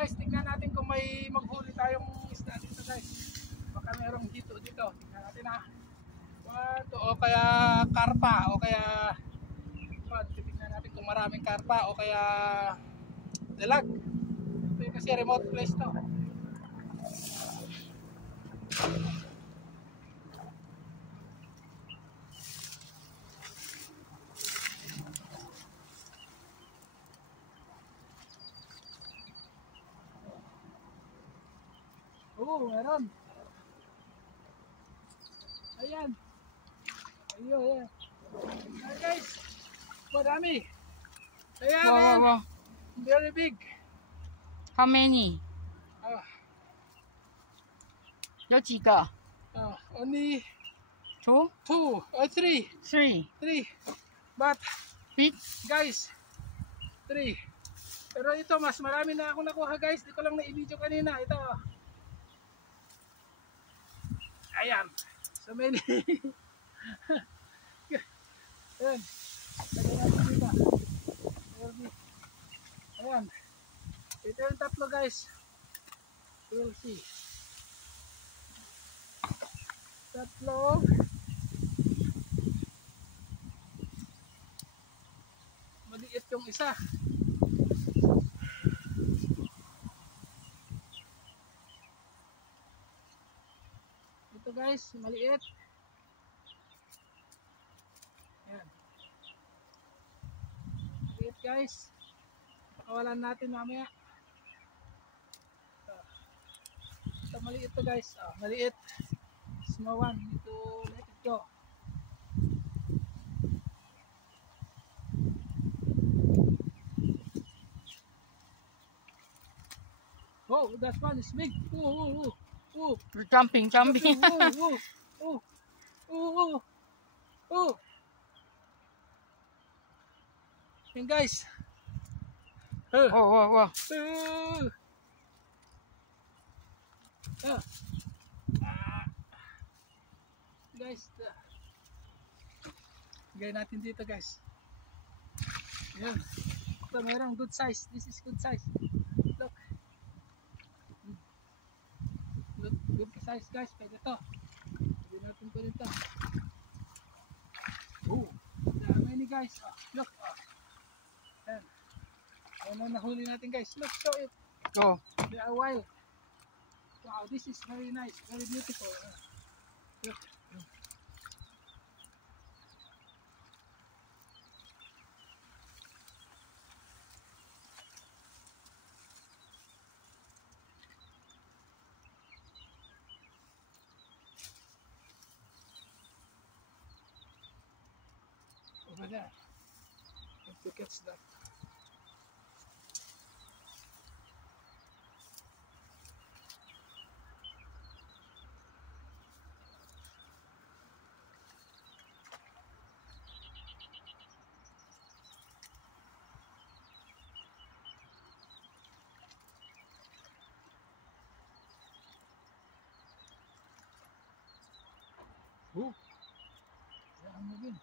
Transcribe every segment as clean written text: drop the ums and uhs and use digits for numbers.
guys, tingnan natin kung may maghuli tayong isda dito guys. Baka merong hito dito. Tingnan natin ha. O kaya karpa o kaya tingnan natin kung maraming karpa o kaya dalag. Ito yung kasi remote place to. Oo, meron. Ayan. Ayun, ayan. Ayan guys. Marami. Ayan, Wow, ayan. wow, wow. Very big. How many? 有几个 Only two two or three. three Three. But, big guys, three. Pero ito, mas marami na akong nakuha guys. Di ko lang na-i-video kanina. Ito. Ayan. So many. Ayan. Ayan. Ito yung tatlo guys. We'll see. Tatlo. Maliit yung isa. Ito guys, maliit. Ayan. Maliit guys. Pakawalan natin mamaya. Ito maliit to guys. Maliit. Small one. Ito, let it go. Oh, that one is big. Oh. jumping Oh. And guys. wow. Guys, bigay natin dito guys. Ayan. Ito merong good size. This is good size. Look, good size guys. Pwede to. Pwede natin po dito. Oh, dami ni guys. Look. Ayan. Ayan ang nahuli natin guys. Look, show it. They are wild. Wow, this is very nice. Very beautiful. Look. Over there. If you catch that. Oh. Dami din.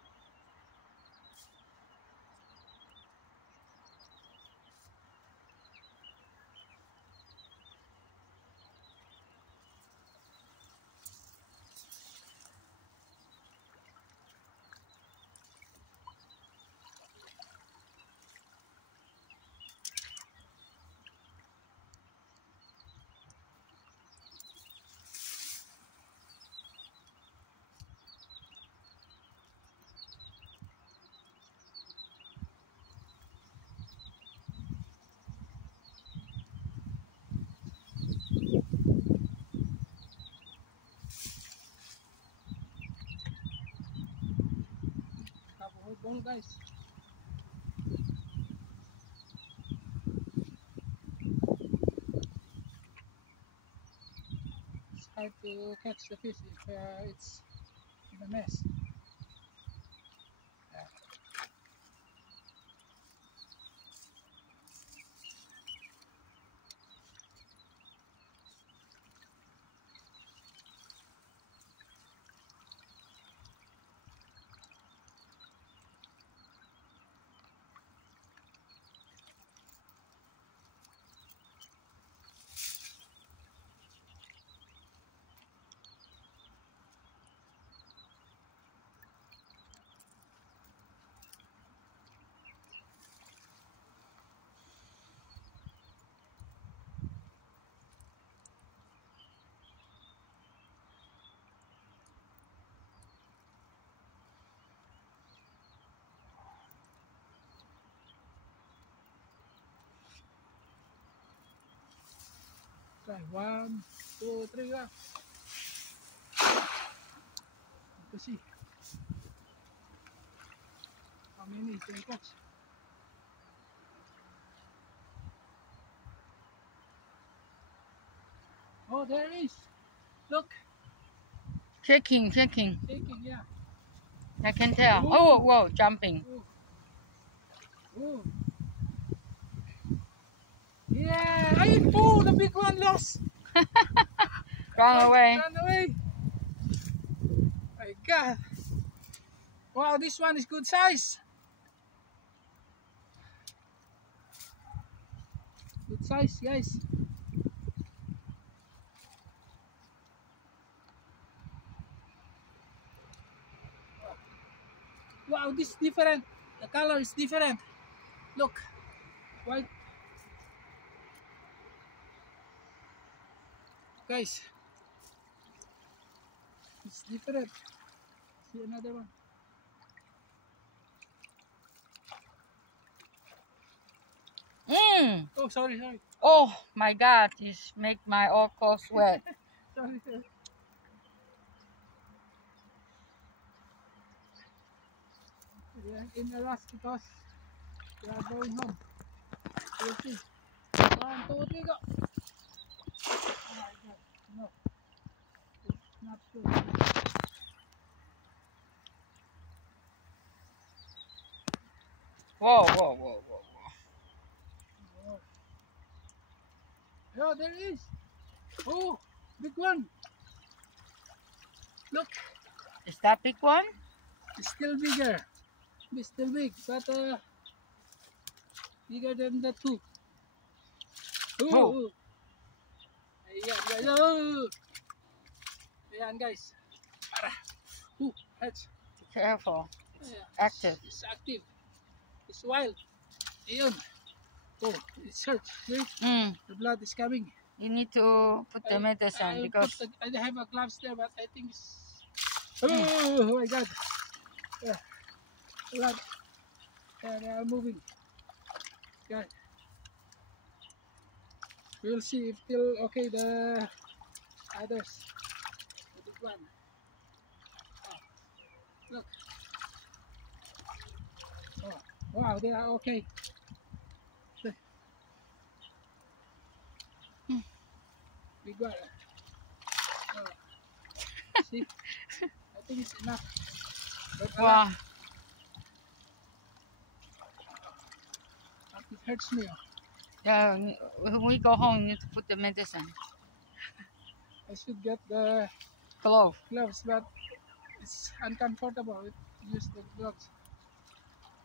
Bone guys. It's hard to catch the fish if it's in a mess. Try 1, 2, 3, go. Let's see. How many can you catch? Oh, there is. Look, Shaking. shaking, yeah. I can tell. Ooh. Oh, whoa, jumping. Ooh. Ooh. Yeah, oh, the big one lost. Run away. Run away. My God. Wow, this one is good size. Good size, guys. Wow, this is different. The color is different. Look, white. Guys, it's different. See another one. Oh, sorry. Oh my God, this make my all clothes wet. Sorry. We are in a rush because we are going home. We'll see. 1, 2, 3, go. Oh my God, no. It's not good. Whoa. Oh. Oh, there is. Oh, big one. Look, Is that big one? it's still bigger. It's still big, but bigger than the two. Oh. Ayan, guys. Oh. Ayan, guys. Para. Hurts. Be careful. Ayan. Active. It's active. It's wild. Ayun. Oh, it hurts. See? The blood is coming. You need to put the medicine because I have a gloves there, but I think it's... Oh my God. Yeah. Blood. Yeah, they are moving. Yeah. We'll see if still okay the others. The big one. Oh, look. Oh, wow, they are okay. Big one. Oh, see? I think it's enough. But wow. it hurts me. Yeah, when we go home, you need to put the medicine. I should get the Glove. gloves, but it's uncomfortable to use the gloves.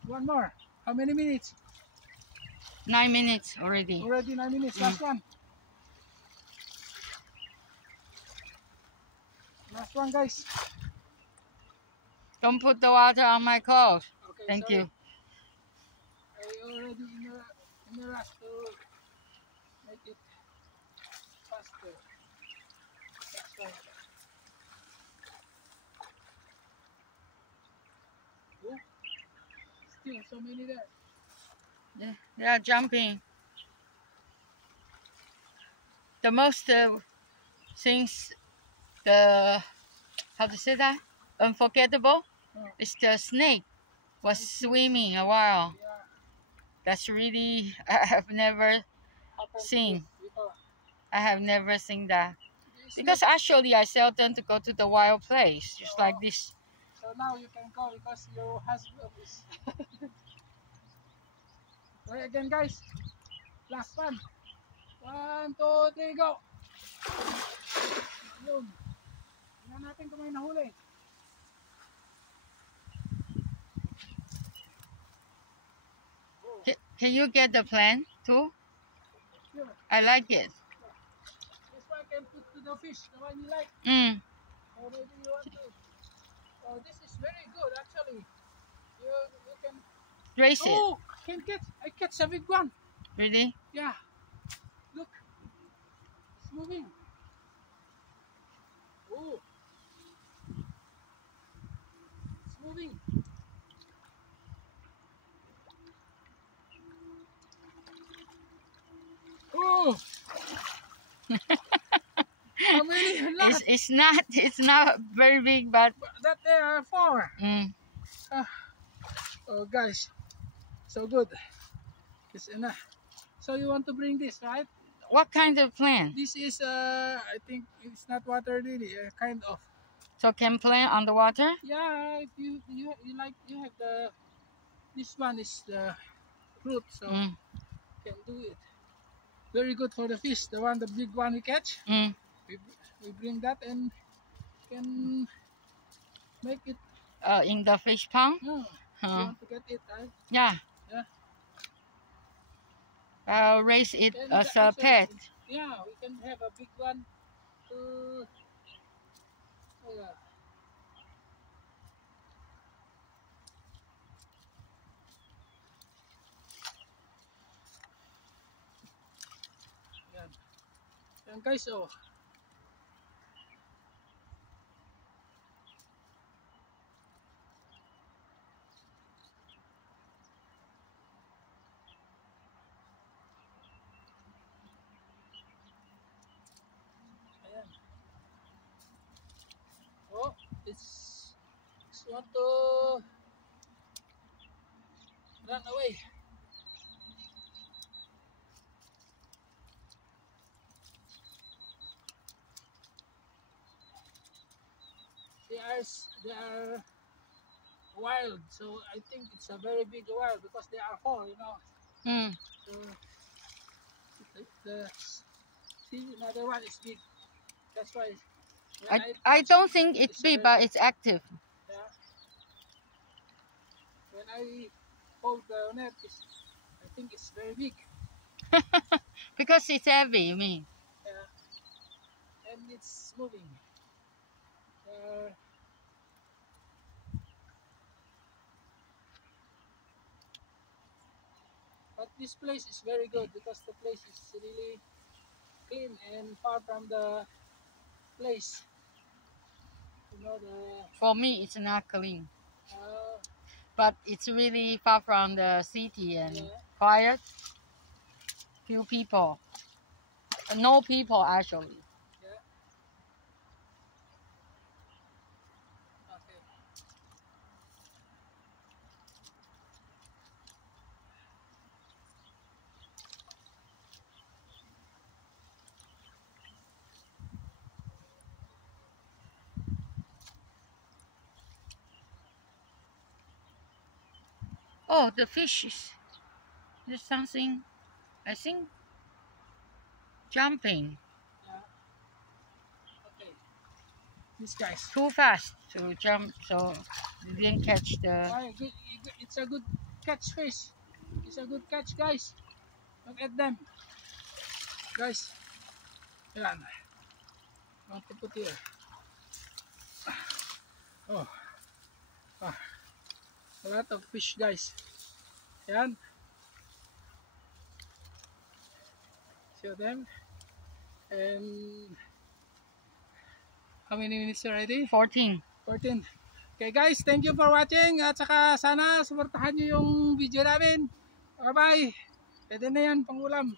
One more. How many minutes? 9 minutes already. Already 9 minutes. Last one. Last one, guys. Don't put the water on my clothes. Okay, Thank sorry. you. I already in a rush to make it faster. That's why. Oh, still so many there. They are jumping. The most things, how to say that? Unforgettable is the snake was swimming a while. Yeah. That's really, I have never seen. I have never seen that. Because actually I seldom to go to the wild place, just like this. So now you can go because your husband is... Try again, guys. Last one. 1, 2, 3, go. Ayun. Tingnan natin kung may nahuli. Can you get the plant too? Sure. I like it. This one can put to the fish, the one you like. Or maybe you want to. Oh, this is very good actually. You can... Raise it. Oh, I catch a big one. Really? Yeah. Look. It's moving. Oh. It's moving. Oh. How many? It's not very big, but That there are 4. Oh guys, so good. It's enough. So you want to bring this, right? what kind of plant? This is I think it's not water lily, kind of. So can plant on the water? Yeah, if you like, you have the, this one is the fruit, so can do it. Very good for the fish. The big one we catch. We bring that and can make it. In the fish pond? You want to get it, right? Yeah. Yeah. I'll raise it And as a pet. Yeah, we can have a big one. Yeah. Yan guys, oh. Ayan. Oh, it's want to run away. They are wild, so I think it's a very big wild because they are 4, you know. So see, another one is big. That's why. I don't think it's big, but it's active. Yeah. When I hold the net, I think it's very big. Because it's heavy, you mean? Yeah. And it's moving. But this place is very good because the place is really clean and far from the place. You know, for me, it's not clean. uh, But it's really far from the city and yeah. quiet. Few people. No people, actually. Yeah. Okay. Oh, the fish is... There's something, I think, jumping. Yeah. Okay. These guys. Too fast to jump, so they didn't catch the... It's a good catch fish. It's a good catch, guys. Look at them. Guys. Yan. I want to put here. Oh. A lot of fish, guys. Yan. Show them. And how many minutes already? 14. 14. Okay guys, thank you for watching. At saka sana suportahan nyo yung video namin. Bye bye. Pwede na yan, pang ulam.